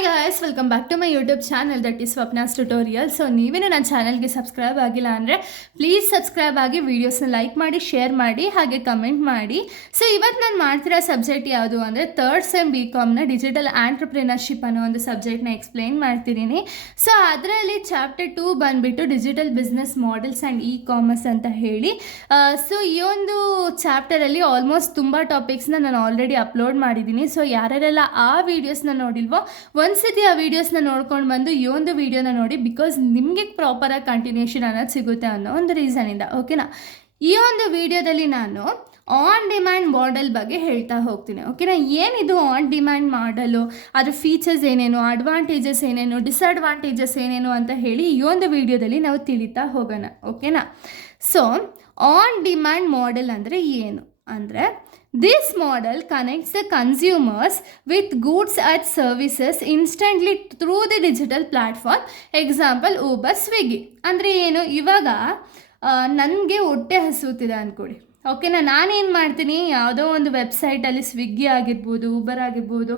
Hi guys, welcome back to my YouTube channel that is Swapna's tutorial. So ನೀವೇನು ನನ್ನ ಚಾನಲ್ಗೆ subscribe ಆಗಿಲ್ಲ ಅಂದರೆ ಪ್ಲೀಸ್ ಸಬ್ಸ್ಕ್ರೈಬ್ ಆಗಿ, ವೀಡಿಯೋಸ್ನ ಲೈಕ್ ಮಾಡಿ, ಶೇರ್ ಮಾಡಿ, ಹಾಗೆ ಕಮೆಂಟ್ ಮಾಡಿ. ಸೊ ಇವತ್ತು ನಾನು ಮಾಡ್ತಿರೋ ಸಬ್ಜೆಕ್ಟ್ ಯಾವುದು ಅಂದರೆ ಥರ್ಡ್ ಸೆಮ್ BComನ ಡಿಜಿಟಲ್ ಆಂಟ್ರಪ್ರಿನರ್ಶಿಪ್ ಅನ್ನೋ ಒಂದು ಸಬ್ಜೆಕ್ಟ್ನ ಎಕ್ಸ್ಪ್ಲೇನ್ ಮಾಡ್ತಿದ್ದೀನಿ. ಸೊ ಅದರಲ್ಲಿ ಚಾಪ್ಟರ್ 2 ಬಂದುಬಿಟ್ಟು digital business models and commerce ಅಂತ ಹೇಳಿ. ಸೊ ಈ ಒಂದು ಚಾಪ್ಟರಲ್ಲಿ ಆಲ್ಮೋಸ್ಟ್ ತುಂಬ ಟಾಪಿಕ್ಸ್ನ ನಾನು ಆಲ್ರೆಡಿ ಅಪ್ಲೋಡ್ ಮಾಡಿದ್ದೀನಿ. ಸೊ ಯಾರ್ಯಾರೆಲ್ಲ ಆ ವೀಡಿಯೋಸ್ನ ನೋಡಿಲ್ವೋ ಒಂದ್ಸತಿ ಆ ವೀಡಿಯೋಸ್ನ ನೋಡ್ಕೊಂಡು ಬಂದು ಈ ಒಂದು ವೀಡಿಯೋನ ನೋಡಿ, ಬಿಕಾಸ್ ನಿಮಗೆ ಪ್ರಾಪರಾಗಿ ಕಂಟಿನ್ಯೂಷನ್ ಅನ್ನೋದು ಸಿಗುತ್ತೆ ಅನ್ನೋ ಒಂದು ರೀಸನಿಂದ. ಓಕೆನಾ? ಈ ಒಂದು ವಿಡಿಯೋದಲ್ಲಿ ನಾನು ಆನ್ ಡಿಮ್ಯಾಂಡ್ ಮಾಡೆಲ್ ಬಗ್ಗೆ ಹೇಳ್ತಾ ಹೋಗ್ತೀನಿ. ಓಕೆನಾ? ಏನಿದು ಆನ್ ಡಿಮ್ಯಾಂಡ್ ಮಾಡಲು, ಅದ್ರ ಫೀಚರ್ಸ್ ಏನೇನು, ಅಡ್ವಾಂಟೇಜಸ್ ಏನೇನು, ಡಿಸ್ಅಡ್ವಾಂಟೇಜಸ್ ಏನೇನು ಅಂತ ಹೇಳಿ ಈ ಒಂದು ವಿಡಿಯೋದಲ್ಲಿ ನಾವು ತಿಳಿತಾ ಹೋಗೋಣ. ಓಕೆನಾ? ಸೊ ಆನ್ ಡಿಮ್ಯಾಂಡ್ ಮಾಡೆಲ್ ಅಂದರೆ ಏನು ಅಂದರೆ, this model connects the consumers with goods and services instantly through the digital platform. Example, Uber, Swiggy. ಅಂದರೆ ಏನು, ಇವಾಗ ನನಗೆ ಹೊಟ್ಟೆ ಹಸುತ್ತಿದೆ ಅಂದ್ಕೊಳ್ಳಿ. ಓಕೆನಾ? ನಾನೇನು ಮಾಡ್ತೀನಿ, ಯಾವುದೋ ಒಂದು ವೆಬ್ಸೈಟಲ್ಲಿ ಸ್ವಿಗ್ಗಿ ಆಗಿರ್ಬೋದು, ಊಬರ್ ಆಗಿರ್ಬೋದು,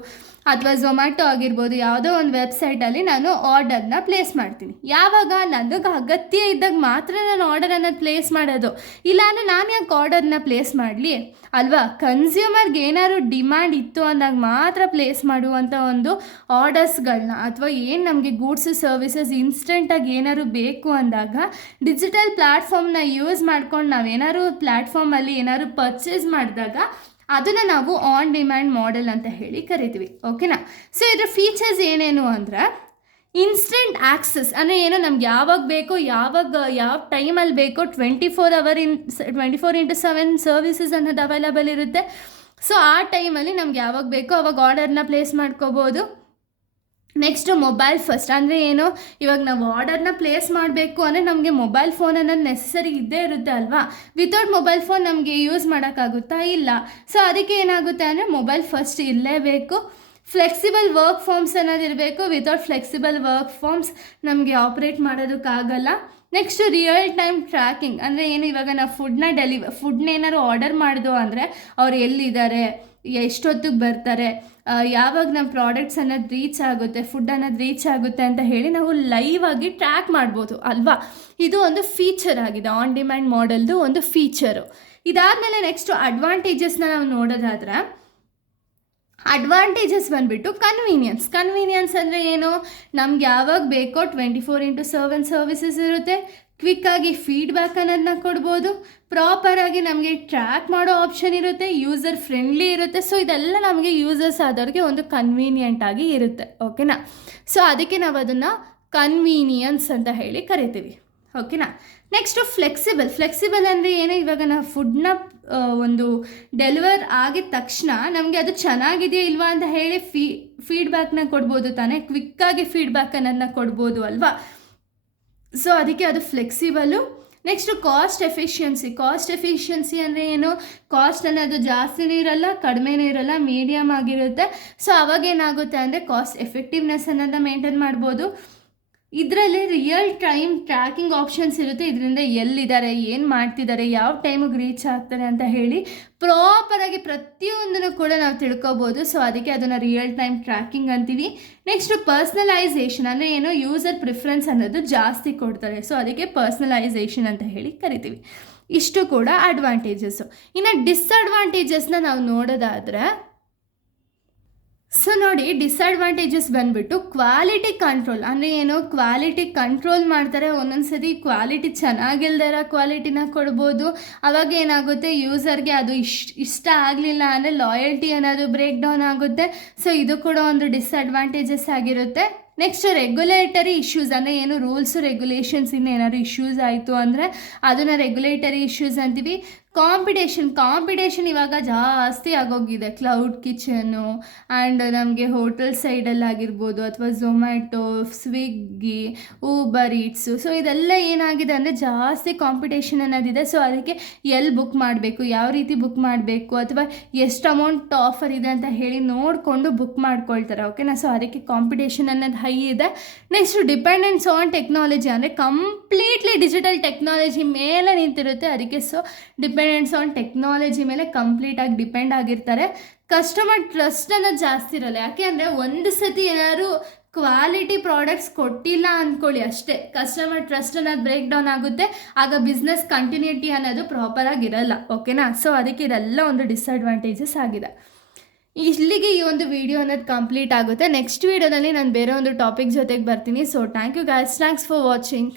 ಅಥವಾ ಝೊಮ್ಯಾಟೊ ಆಗಿರ್ಬೋದು, ಯಾವುದೋ ಒಂದು ವೆಬ್ಸೈಟಲ್ಲಿ ನಾನು ಆರ್ಡರ್ನ ಪ್ಲೇಸ್ ಮಾಡ್ತೀನಿ. ಯಾವಾಗ ನನಗೆ ಅಗತ್ಯ ಇದ್ದಾಗ ಮಾತ್ರ ನಾನು ಆರ್ಡರನ್ನು ಪ್ಲೇಸ್ ಮಾಡೋದು. ಇಲ್ಲಾಂದರೆ ನಾನು ಯಾಕೆ ಆರ್ಡರ್ನ ಪ್ಲೇಸ್ ಮಾಡಲಿ ಅಲ್ವಾ? ಕನ್ಸ್ಯೂಮರ್ಗೆ ಏನಾದ್ರು ಡಿಮ್ಯಾಂಡ್ ಇತ್ತು ಅಂದಾಗ ಮಾತ್ರ ಪ್ಲೇಸ್ ಮಾಡುವಂಥ ಒಂದು ಆರ್ಡರ್ಸ್ಗಳನ್ನ, ಅಥವಾ ಏನು ನಮಗೆ ಗೂಡ್ಸ್ ಸರ್ವಿಸಸ್ ಇನ್ಸ್ಟೆಂಟಾಗಿ ಏನಾದ್ರು ಬೇಕು ಅಂದಾಗ ಡಿಜಿಟಲ್ ಪ್ಲ್ಯಾಟ್ಫಾರ್ಮ್ನ ಯೂಸ್ ಮಾಡ್ಕೊಂಡು ನಾವೇನಾದ್ರು ಪ್ಲ್ಯಾಟ್ಫಾರ್ಮಲ್ಲಿ ಏನಾದ್ರು ಪರ್ಚೇಸ್ ಮಾಡಿದಾಗ ಅದನ್ನು ನಾವು ಆನ್ ಡಿಮ್ಯಾಂಡ್ ಮಾಡೆಲ್ ಅಂತ ಹೇಳಿ ಕರಿತೀವಿ. ಓಕೆನಾ? ಸೊ ಇದರ ಫೀಚರ್ಸ್ ಏನೇನು ಅಂದರೆ, ಇನ್ಸ್ಟೆಂಟ್ ಆಕ್ಸೆಸ್ ಅಂದರೆ ಏನು, ನಮ್ಗೆ ಯಾವಾಗ ಬೇಕೋ, ಯಾವ ಟೈಮಲ್ಲಿ ಬೇಕೋ 24/7 ಸರ್ವಿಸಸ್ ಅನ್ನೋದು ಅವೈಲಬಲ್ ಇರುತ್ತೆ. ಸೊ ಆ ಟೈಮಲ್ಲಿ ನಮ್ಗೆ ಯಾವಾಗ ಬೇಕೋ ಅವಾಗ ಆರ್ಡರ್ನ ಪ್ಲೇಸ್ ಮಾಡ್ಕೋಬೋದು. ನೆಕ್ಸ್ಟು ಮೊಬೈಲ್ ಫಸ್ಟ್ ಅಂದರೆ ಏನು, ಇವಾಗ ನಾವು ಆರ್ಡರ್ನ ಪ್ಲೇಸ್ ಮಾಡಬೇಕು ಅಂದರೆ ನಮಗೆ ಮೊಬೈಲ್ ಫೋನ್ ಅನ್ನೋದು ನೆಸಸರಿ ಇದ್ದೇ ಇರುತ್ತೆ ಅಲ್ವಾ? ವಿತೌಟ್ ಮೊಬೈಲ್ ಫೋನ್ ನಮಗೆ ಯೂಸ್ ಮಾಡೋಕ್ಕಾಗುತ್ತಾ? ಇಲ್ಲ. ಸೊ ಅದಕ್ಕೆ ಏನಾಗುತ್ತೆ ಅಂದರೆ ಮೊಬೈಲ್ ಫಸ್ಟ್ ಇರಲೇಬೇಕು. ಫ್ಲೆಕ್ಸಿಬಲ್ ವರ್ಕ್ ಫಾರ್ಮ್ಸ್ ಅನ್ನೋದಿರಬೇಕು. ವಿತೌಟ್ ಫ್ಲೆಕ್ಸಿಬಲ್ ವರ್ಕ್ ಫಾರ್ಮ್ಸ್ ನಮಗೆ ಆಪ್ರೇಟ್ ಮಾಡೋದಕ್ಕಾಗಲ್ಲ. ನೆಕ್ಸ್ಟು ರಿಯಲ್ ಟೈಮ್ ಟ್ರ್ಯಾಕಿಂಗ್ ಅಂದರೆ ಏನು, ಇವಾಗ ನಾವು ಫುಡ್ನ ಏನಾದ್ರು ಆರ್ಡರ್ ಮಾಡಿದೋ ಅಂದರೆ ಅವ್ರು ಎಲ್ಲಿದ್ದಾರೆ, ಎಷ್ಟೊತ್ತಿಗೆ ಬರ್ತಾರೆ, ಯಾವಾಗ ನಮ್ಮ ಪ್ರಾಡಕ್ಟ್ಸ್ ಅನ್ನೋದು ರೀಚ್ ಆಗುತ್ತೆ, ಫುಡ್ ಅನ್ನೋದು ರೀಚ್ ಆಗುತ್ತೆ ಅಂತ ಹೇಳಿ ನಾವು ಲೈವ್ ಆಗಿ ಟ್ರ್ಯಾಕ್ ಮಾಡ್ಬೋದು ಅಲ್ವಾ? ಇದು ಒಂದು ಫೀಚರ್ ಆಗಿದೆ, ಆನ್ ಡಿಮ್ಯಾಂಡ್ ಮಾಡೆಲ್ದು ಒಂದು ಫೀಚರು. ಇದಾದಮೇಲೆ ನೆಕ್ಸ್ಟು ಅಡ್ವಾಂಟೇಜಸ್ನ ನಾವು ನೋಡೋದಾದ್ರೆ, ಅಡ್ವಾಂಟೇಜಸ್ ಬಂದುಬಿಟ್ಟು ಕನ್ವೀನಿಯನ್ಸ್ ಅಂದರೆ ಏನು, ನಮ್ಗೆ ಯಾವಾಗ ಬೇಕೋ 24/7 ಸರ್ವಿಸಸ್ ಇರುತ್ತೆ. ಕ್ವಿಕ್ಕಾಗಿ ಫೀಡ್ಬ್ಯಾಕ್ ಅನ್ನೋದನ್ನ ಕೊಡ್ಬೋದು. ಪ್ರಾಪರಾಗಿ ನಮಗೆ ಟ್ರ್ಯಾಕ್ ಮಾಡೋ ಆಪ್ಷನ್ ಇರುತ್ತೆ. ಯೂಸರ್ ಫ್ರೆಂಡ್ಲಿ ಇರುತ್ತೆ. ಸೊ ಇದೆಲ್ಲ ನಮಗೆ ಯೂಸರ್ಸ್ ಆದವ್ರಿಗೆ ಒಂದು ಕನ್ವೀನಿಯೆಂಟ್ ಆಗಿ ಇರುತ್ತೆ. ಓಕೆನಾ? ಸೊ ಅದಕ್ಕೆ ನಾವು ಅದನ್ನು ಕನ್ವೀನಿಯನ್ಸ್ ಅಂತ ಹೇಳಿ ಕರಿತೀವಿ. ಓಕೆನಾ? ನೆಕ್ಸ್ಟು ಫ್ಲೆಕ್ಸಿಬಲ್ ಅಂದರೆ ಏನು, ಇವಾಗ ನಾವು ಫುಡ್ನ ಒಂದು ಡೆಲಿವರ್ ಆಗಿದ ತಕ್ಷಣ ನಮಗೆ ಅದು ಚೆನ್ನಾಗಿದೆಯಾ ಇಲ್ವಾ ಅಂತ ಹೇಳಿ ಫೀಡ್ಬ್ಯಾಕ್ನ ಕೊಡ್ಬೋದು ತಾನೇ. ಕ್ವಿಕ್ಕಾಗಿ ಫೀಡ್ಬ್ಯಾಕ್ ಅನ್ನೋದನ್ನ ಕೊಡ್ಬೋದು ಅಲ್ವಾ? ಸೊ ಅದಕ್ಕೆ ಅದು ಫ್ಲೆಕ್ಸಿಬಲು. ನೆಕ್ಸ್ಟು ಕಾಸ್ಟ್ ಎಫಿಷಿಯನ್ಸಿ ಅಂದರೆ ಏನು, ಕಾಸ್ಟ್ ಅನ್ನೋದು ಜಾಸ್ತಿನೂ ಇರಲ್ಲ, ಕಡಿಮೆನೂ ಇರಲ್ಲ, ಮೀಡಿಯಮ್ ಆಗಿರುತ್ತೆ. ಸೊ ಅವಾಗೇನಾಗುತ್ತೆ ಅಂದರೆ ಕಾಸ್ಟ್ ಎಫೆಕ್ಟಿವ್ನೆಸ್ ಅನ್ನೋದನ್ನ ಮೇಂಟೈನ್ ಮಾಡ್ಬೋದು. ಇದರಲ್ಲಿ ರಿಯಲ್ ಟೈಮ್ ಟ್ರ್ಯಾಕಿಂಗ್ ಆಪ್ಷನ್ಸ್ ಇರುತ್ತೆ. ಇದರಿಂದ ಎಲ್ಲಿದ್ದಾರೆ, ಏನು ಮಾಡ್ತಿದ್ದಾರೆ, ಯಾವ ಟೈಮಿಗೆ ರೀಚ್ ಆಗ್ತಾರೆ ಅಂತ ಹೇಳಿ ಪ್ರಾಪರಾಗಿ ಪ್ರತಿಯೊಂದನ್ನು ಕೂಡ ನಾವು ತಿಳ್ಕೊಬೋದು. ಸೊ ಅದಕ್ಕೆ ಅದನ್ನು ರಿಯಲ್ ಟೈಮ್ ಟ್ರ್ಯಾಕಿಂಗ್ ಅಂತೀವಿ. ನೆಕ್ಸ್ಟು ಪರ್ಸ್ನಲೈಸೇಷನ್ ಅಂದರೆ ಏನು, ಯೂಸರ್ ಪ್ರಿಫರೆನ್ಸ್ ಅನ್ನೋದು ಜಾಸ್ತಿ ಕೊಡ್ತಾರೆ. ಸೊ ಅದಕ್ಕೆ ಪರ್ಸ್ನಲೈಸೇಷನ್ ಅಂತ ಹೇಳಿ ಕರಿತೀವಿ. ಇಷ್ಟು ಕೂಡ ಅಡ್ವಾಂಟೇಜಸ್ಸು. ಇನ್ನು ಡಿಸ್ಅಡ್ವಾಂಟೇಜಸ್ನ ನಾವು ನೋಡೋದಾದರೆ, ಸೊ ನೋಡಿ, ಡಿಸ್ಅಡ್ವಾಂಟೇಜಸ್ ಬಂದುಬಿಟ್ಟು ಕ್ವಾಲಿಟಿ ಕಂಟ್ರೋಲ್ ಅಂದರೆ ಏನು, ಕ್ವಾಲಿಟಿ ಕಂಟ್ರೋಲ್ ಮಾಡ್ತಾರೆ. ಒಂದೊಂದು ಸತಿ ಕ್ವಾಲಿಟಿ ಚೆನ್ನಾಗಿಲ್ದೇ ಇರೋ ಕ್ವಾಲಿಟಿನ ಕೊಡ್ಬೋದು. ಅವಾಗ ಏನಾಗುತ್ತೆ, ಯೂಸರ್ಗೆ ಅದು ಇಷ್ಟ ಆಗಲಿಲ್ಲ ಅಂದರೆ ಲಾಯಲ್ಟಿ ಅನ್ನೋದು ಬ್ರೇಕ್ ಡೌನ್ ಆಗುತ್ತೆ. ಸೊ ಇದು ಕೂಡ ಒಂದು ಡಿಸ್ಅಡ್ವಾಂಟೇಜಸ್ ಆಗಿರುತ್ತೆ. ನೆಕ್ಸ್ಟ್ ರೆಗ್ಯುಲೇಟರಿ ಇಶ್ಯೂಸ್ ಅಂದರೆ ಏನು, ರೂಲ್ಸು ರೆಗ್ಯುಲೇಷನ್ಸಿಂದ ಏನಾದ್ರು ಇಶ್ಯೂಸ್ ಆಯಿತು ಅಂದರೆ ಅದನ್ನು ರೆಗ್ಯುಲೇಟರಿ ಇಶ್ಯೂಸ್ ಅಂತೀವಿ. ಕಾಂಪಿಟೇಷನ್ ಇವಾಗ ಜಾಸ್ತಿ ಆಗೋಗಿದೆ. ಕ್ಲೌಡ್ ಕಿಚನ್ನು ಆ್ಯಂಡ್ ನಮಗೆ ಹೋಟೆಲ್ ಸೈಡಲ್ಲಾಗಿರ್ಬೋದು, ಅಥವಾ ಝೊಮ್ಯಾಟೊ, ಸ್ವಿಗ್ಗಿ, ಊಬರ್ ಈಟ್ಸು. ಸೊ ಇದೆಲ್ಲ ಏನಾಗಿದೆ ಅಂದರೆ ಜಾಸ್ತಿ ಕಾಂಪಿಟೇಷನ್ ಅನ್ನೋದಿದೆ. ಸೊ ಅದಕ್ಕೆ ಎಲ್ಲಿ ಬುಕ್ ಮಾಡಬೇಕು, ಯಾವ ರೀತಿ ಬುಕ್ ಮಾಡಬೇಕು, ಅಥವಾ ಎಷ್ಟು ಅಮೌಂಟ್ ಆಫರ್ ಇದೆ ಅಂತ ಹೇಳಿ ನೋಡಿಕೊಂಡು ಬುಕ್ ಮಾಡ್ಕೊಳ್ತಾರೆ. ಓಕೆನಾ? ಸೊ ಅದಕ್ಕೆ ಕಾಂಪಿಟೇಷನ್ ಅನ್ನೋದು ಹೈ ಇದೆ. ನೆಕ್ಸ್ಟು ಡಿಪೆಂಡೆನ್ಸ್ ಆನ್ ಟೆಕ್ನಾಲಜಿ ಅಂದರೆ ಕಂಪ್ಲೀಟ್ಲಿ ಡಿಜಿಟಲ್ ಟೆಕ್ನಾಲಜಿ ಮೇಲೆ ನಿಂತಿರುತ್ತೆ. ಅದಕ್ಕೆ ಸೊ ಡಿಪೆಂಡೆನ್ಸ್ ಆನ್ ಟೆಕ್ನಾಲಜಿ ಮೇಲೆ ಕಂಪ್ಲೀಟಾಗಿ ಡಿಪೆಂಡ್ ಆಗಿರ್ತಾರೆ. ಕಸ್ಟಮರ್ ಟ್ರಸ್ಟ್ ಅನ್ನೋದು ಜಾಸ್ತಿ ಇರಲ್ಲ. ಯಾಕೆ ಅಂದರೆ ಒಂದು ಸತಿ ಏನಾದ್ರು ಕ್ವಾಲಿಟಿ ಪ್ರಾಡಕ್ಟ್ಸ್ ಕೊಟ್ಟಿಲ್ಲ ಅಂದ್ಕೊಳ್ಳಿ ಅಷ್ಟೇ, ಕಸ್ಟಮರ್ ಟ್ರಸ್ಟ್ ಅನ್ನೋದು ಬ್ರೇಕ್ ಡೌನ್ ಆಗುತ್ತೆ. ಆಗ ಬಿಸ್ನೆಸ್ ಕಂಟಿನ್ಯೂಟಿ ಅನ್ನೋದು ಪ್ರಾಪರಾಗಿರಲ್ಲ. ಓಕೆನಾ? ಸೊ ಅದಕ್ಕೆ ಇದೆಲ್ಲ ಒಂದು ಡಿಸ್ಅಡ್ವಾಂಟೇಜಸ್ ಆಗಿದೆ. ಇಲ್ಲಿಗೆ ಈ ಒಂದು ವಿಡಿಯೋ ಅನ್ನೋದು ಕಂಪ್ಲೀಟ್ ಆಗುತ್ತೆ. ನೆಕ್ಸ್ಟ್ ವಿಡಿಯೋದಲ್ಲಿ ನಾನು ಬೇರೆ ಒಂದು ಟಾಪಿಕ್ ಜೊತೆಗೆ ಬರ್ತೀನಿ. So thank you guys, thanks for watching.